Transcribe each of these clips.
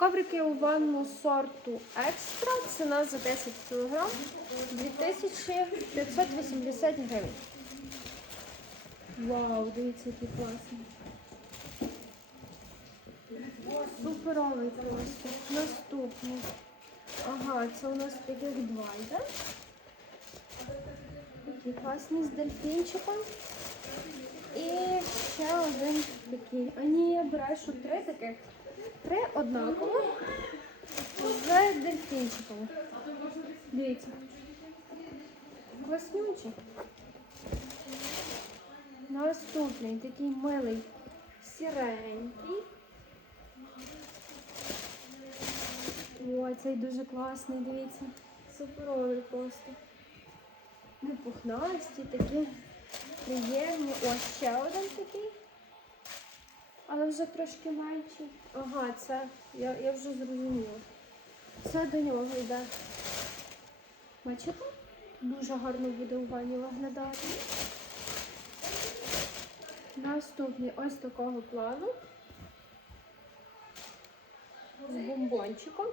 Коврики у ванну сорту екстра. Ціна за 10 кг 2580 гривень. Вау, дивіться, які класні. Суперовий просто. Наступний. Ага, це у нас таких два йде. Такі класні з дельфінчиком. І ще один такий. А ні, я брешу три таких. Три однаково. З дельфінчиком. Дивіться. Класнючий. Наступний такий милий сіренький. Ой, цей дуже класний, дивіться. Суперовий просто. Не такі приємні. Ось ще один такий. Але вже трошки менший. Ага, це я, я вже зрозуміла. Це до нього йде. Бачите? Дуже гарно буде у ванні виглядати. Наступний ось такого плану. З бомбончиком.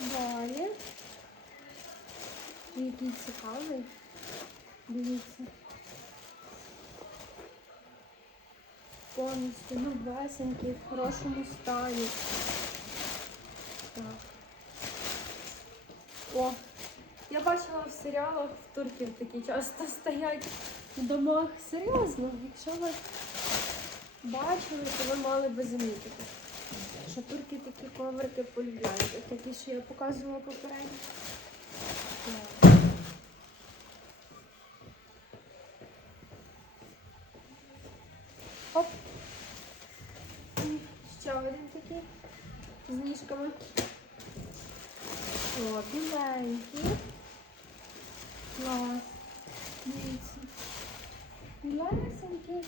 Далі. Який цікавий. Дивіться. Повністю новесенький, в хорошому стані. Так. О, я бачила в серіалах в турків такі часто стоять в домах. Серйозно, якщо ви бачили, то ви мали би замітити. Що турки такі коврики полюбляють. Такі, що я показувала попередньо. Так. Оп. І ще один такий з ніжками. О, біленький. Клас. Дивіться. Білесенький.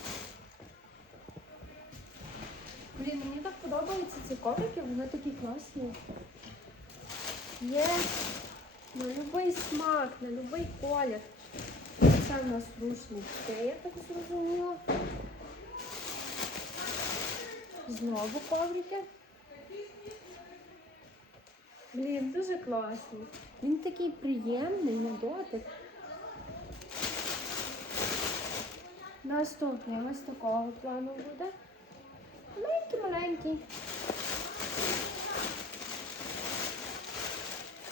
Блін, мені так подобаються ці коврики, вони такі класні. Є на будь-який смак, на будь-який колір. Це в нас рушники, я так зрозуміла. Знову коврики. Блін, дуже класний. Він такий приємний на дотик. Наступний ось такого плану буде. Маленький-маленький.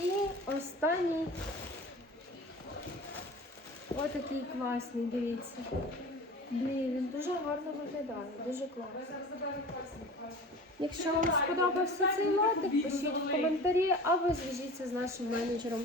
І останній отакий класний, дивіться. Блін, він дуже гарно виглядає, дуже класно. Якщо вам сподобався цей лотик, пишіть в коментарі або зв'яжіться з нашим менеджером.